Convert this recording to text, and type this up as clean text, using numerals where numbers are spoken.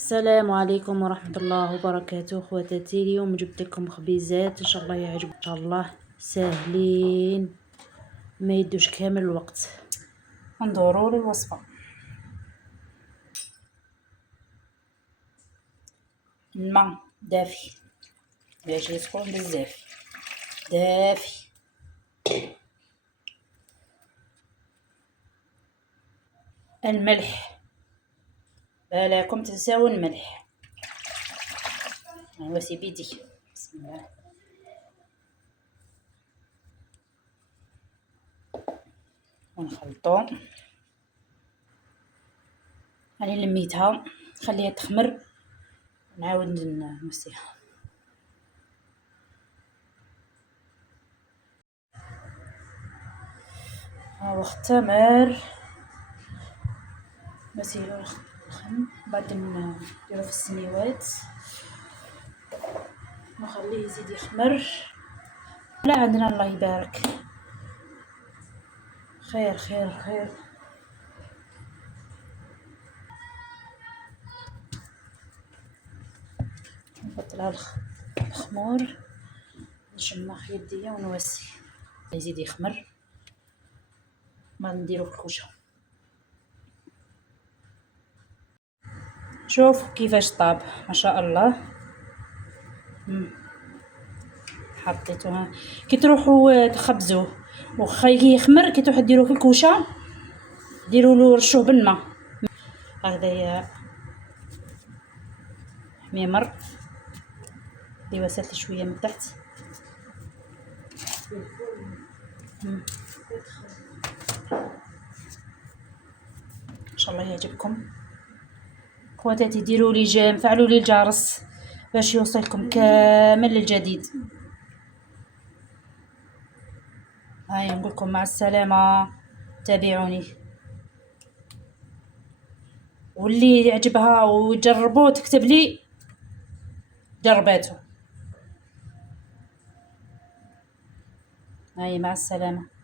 السلام عليكم ورحمة الله وبركاته اخواتاتي. اليوم جبت لكم خبيزات ان شاء الله يعجبكم، ان شاء الله ساهلين ما يدوش كامل الوقت. ندوروا الوصفة. الماء دافي باش يسخن بزاف، دافي. الملح، بالاكم تنساو الملح. ايوا سي بيدي، بسم الله. ونخلطو. راني لميتها، خليها تخمر نعاود نمسيها. هاهو اختمر، نسيلو الخم، بعد نديرو في السنيوات نخليه يزيد يخمر. لا عندنا الله يبارك، خير خير خير. نحطلها الخمور، نشمخ يديا ونوسي يزيد يخمر. ما نديرو الكوشه. شوف كيفاش طاب ما شاء الله. حطيتوها كي تروحوا تخبزوه وخليه يخمر، كي تروحوا ديروه في الكوشه ديروا له رشوه بالماء هكذايا حميمر. ديروا سالت شويه من تحت. ان شاء الله يعجبكم خواتاتي. ديروا لي فعلوا لي الجرس باش يوصلكم كامل الجديد. هاي نقول لكم مع السلامه، تابعوني. واللي يعجبها وجربوه تكتب لي جرباته. هاي مع السلامه.